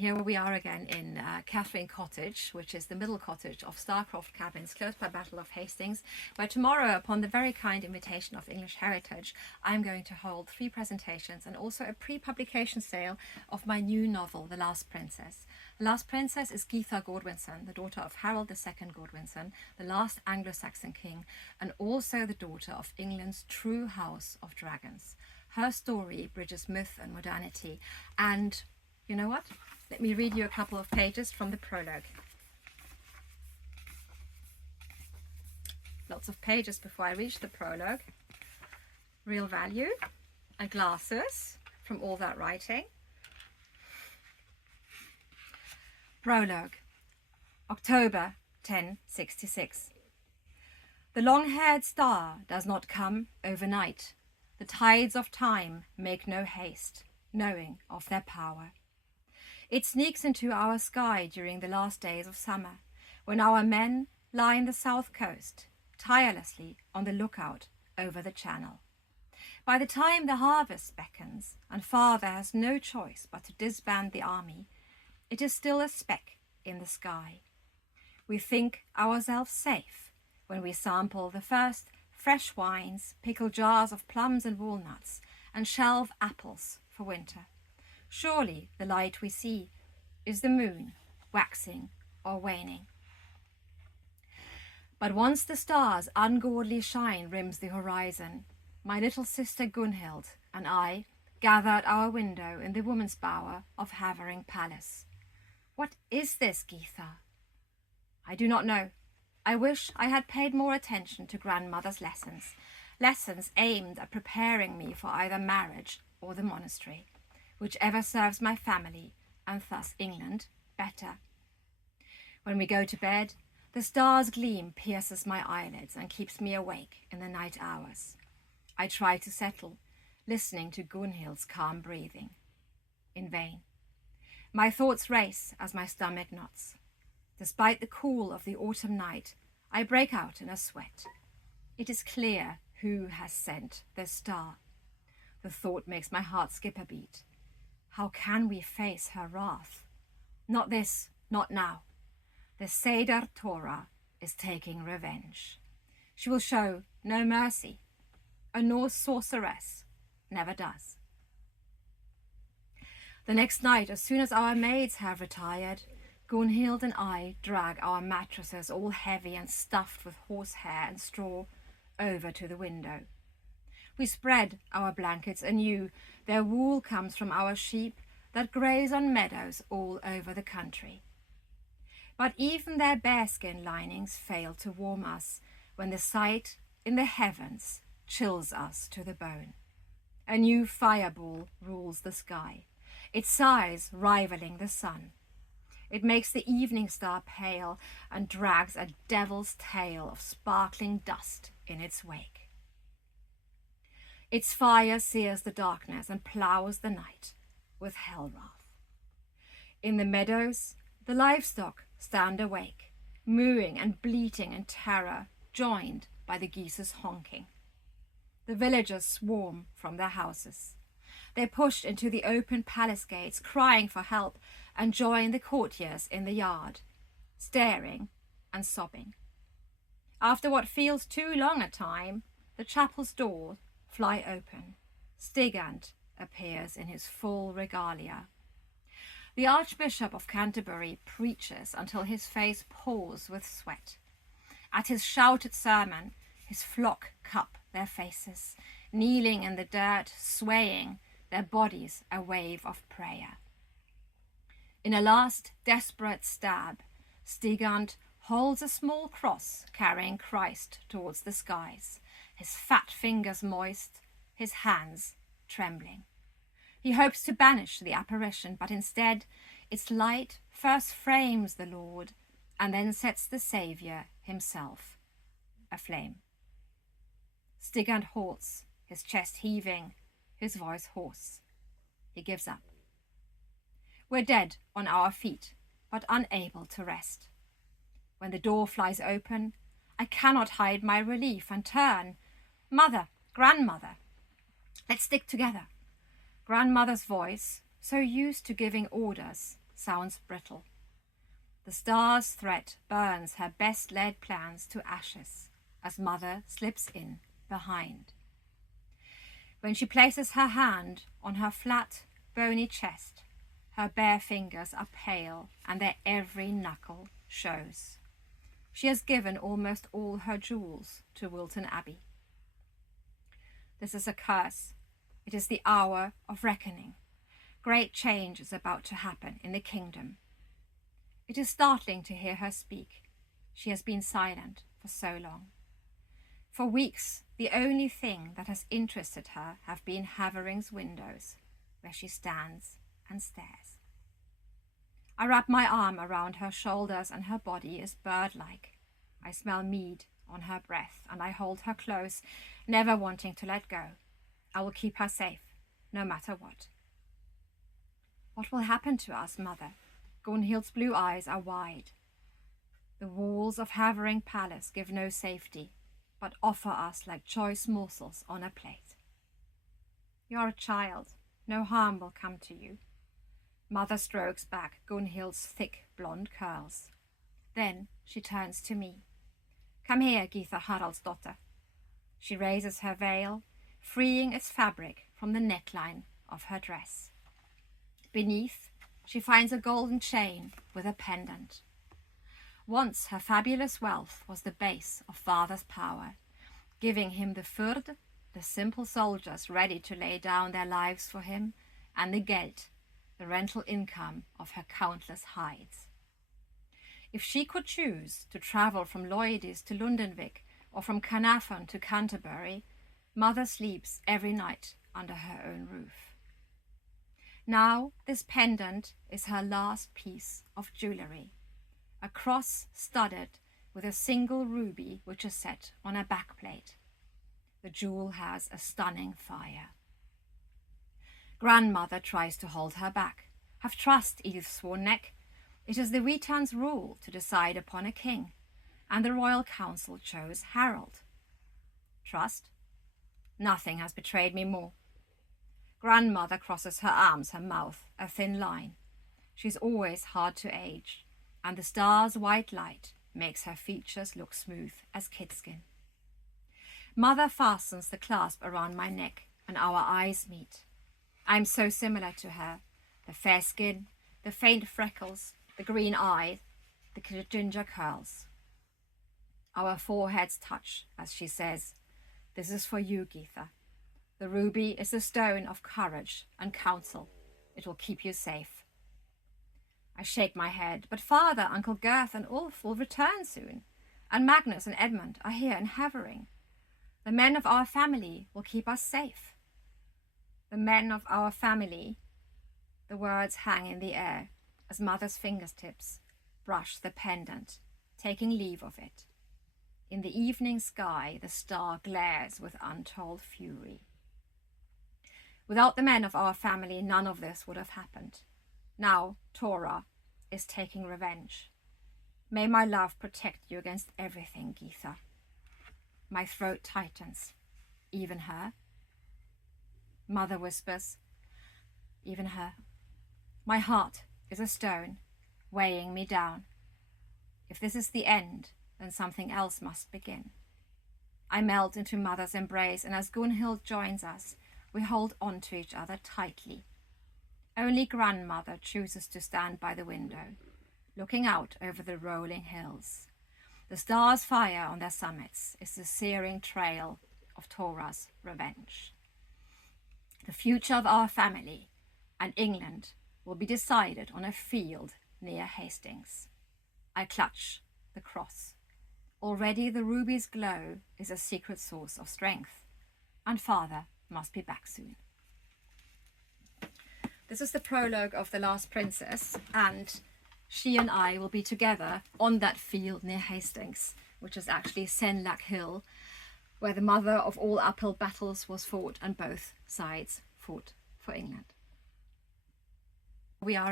Here we are again in Catherine Cottage, which is the middle cottage of Starcroft Cabins, close by Battle of Hastings, where tomorrow, upon the very kind invitation of English Heritage, I'm going to hold 3 presentations and also a pre-publication sale of my new novel, The Last Princess. The Last Princess is Geetha Godwinson, the daughter of Harold II Godwinson, the last Anglo-Saxon king, and also the daughter of England's true House of Dragons. Her story bridges myth and modernity, and you know what? Let me read you a couple of pages from the prologue. Lots of pages before I reach the prologue. Real value and glasses from all that writing. Prologue, October 1066. The long-haired star does not come overnight. The tides of time make no haste, knowing of their power. It sneaks into our sky during the last days of summer, when our men lie in the south coast, tirelessly on the lookout over the channel. By the time the harvest beckons, and father has no choice but to disband the army, it is still a speck in the sky. We think ourselves safe when we sample the first fresh wines, pickle jars of plums and walnuts, and shelve apples for winter. Surely the light we see is the moon, waxing or waning. But once the star's ungodly shine rims the horizon, my little sister Gunhild and I gather at our window in the woman's bower of Havering Palace. What is this, Geetha? I do not know. I wish I had paid more attention to grandmother's lessons aimed at preparing me for either marriage or the monastery, whichever serves my family, and thus England, better. When we go to bed, the star's gleam pierces my eyelids and keeps me awake in the night hours. I try to settle, listening to Gunhild's calm breathing. In vain. My thoughts race as my stomach knots. Despite the cool of the autumn night, I break out in a sweat. It is clear who has sent the star. The thought makes my heart skip a beat. How can we face her wrath? Not this, not now. The Seder Torah is taking revenge. She will show no mercy. A Norse sorceress never does. The next night, as soon as our maids have retired, Gunhild and I drag our mattresses, all heavy and stuffed with horsehair and straw, over to the window. We spread our blankets anew. Their wool comes from our sheep that graze on meadows all over the country. But even their bearskin linings fail to warm us when the sight in the heavens chills us to the bone. A new fireball rules the sky, its size rivaling the sun. It makes the evening star pale and drags a devil's tail of sparkling dust in its wake. Its fire sears the darkness and ploughs the night with hell wrath. In the meadows, the livestock stand awake, mooing and bleating in terror, joined by the geese's honking. The villagers swarm from their houses. They push into the open palace gates, crying for help, and join the courtiers in the yard, staring and sobbing. After what feels too long a time, the chapel's door fly open. Stigand appears in his full regalia. The Archbishop of Canterbury preaches until his face pours with sweat. At his shouted sermon, his flock cup their faces, kneeling in the dirt, swaying, their bodies a wave of prayer. In a last desperate stab, Stigand holds a small cross carrying Christ towards the skies, his fat fingers moist, his hands trembling. He hopes to banish the apparition, but instead its light first frames the Lord and then sets the Saviour himself aflame. Stigand halts, his chest heaving, his voice hoarse. He gives up. We're dead on our feet, but unable to rest. When the door flies open, I cannot hide my relief and turn. Mother, grandmother, let's stick together. Grandmother's voice, so used to giving orders, sounds brittle. The star's threat burns her best laid plans to ashes as mother slips in behind. When she places her hand on her flat, bony chest, her bare fingers are pale and their every knuckle shows. She has given almost all her jewels to Wilton Abbey. This is a curse. It is the hour of reckoning. Great change is about to happen in the kingdom. It is startling to hear her speak. She has been silent for so long. For weeks, the only thing that has interested her have been Havering's windows, where she stands and stares. I wrap my arm around her shoulders and her body is bird-like. I smell mead on her breath and I hold her close, never wanting to let go. I will keep her safe, no matter what. What will happen to us, Mother? Gunhild's blue eyes are wide. The walls of Havering Palace give no safety, but offer us like choice morsels on a plate. You are a child. No harm will come to you. Mother strokes back Gunhild's thick blonde curls. Then she turns to me. Come here, Geitha Haraldsdóttir. She raises her veil, freeing its fabric from the neckline of her dress. Beneath, she finds a golden chain with a pendant. Once her fabulous wealth was the base of father's power, giving him the fyrd, the simple soldiers ready to lay down their lives for him, and the geld, the rental income of her countless hides. If she could choose to travel from Loidis to Lundenwick or from Carnarvon to Canterbury, Mother sleeps every night under her own roof. Now this pendant is her last piece of jewellery, a cross studded with a single ruby which is set on a backplate. The jewel has a stunning fire. Grandmother tries to hold her back. Have trust, Edith sworn neck. It is the Witan's rule to decide upon a king, and the royal council chose Harold. Trust? Nothing has betrayed me more. Grandmother crosses her arms, her mouth a thin line. She's always hard to age, and the star's white light makes her features look smooth as kidskin. Mother fastens the clasp around my neck, and our eyes meet. I am so similar to her, the fair skin, the faint freckles, the green eye, the ginger curls. Our foreheads touch as she says, "This is for you, Geitha. The ruby is the stone of courage and counsel. It will keep you safe." I shake my head, but Father, Uncle Gert and Ulf will return soon, and Magnus and Edmund are here in Havering. The men of our family will keep us safe. The men of our family, the words hang in the air as Mother's fingertips brush the pendant, taking leave of it. In the evening sky, the star glares with untold fury. Without the men of our family, none of this would have happened. Now, Tora is taking revenge. May my love protect you against everything, Geitha. My throat tightens. Even her? Mother whispers. Even her. My heart is a stone, weighing me down. If this is the end, then something else must begin. I melt into Mother's embrace, and as Gunhild joins us, we hold on to each other tightly. Only Grandmother chooses to stand by the window, looking out over the rolling hills. The stars' fire on their summits is the searing trail of Tora's revenge. The future of our family and England will be decided on a field near Hastings. I clutch the cross. Already the ruby's glow is a secret source of strength, and Father must be back soon. This is the prologue of The Last Princess, and she and I will be together on that field near Hastings, which is actually Senlac Hill, where the mother of all uphill battles was fought and both sides fought for England. We are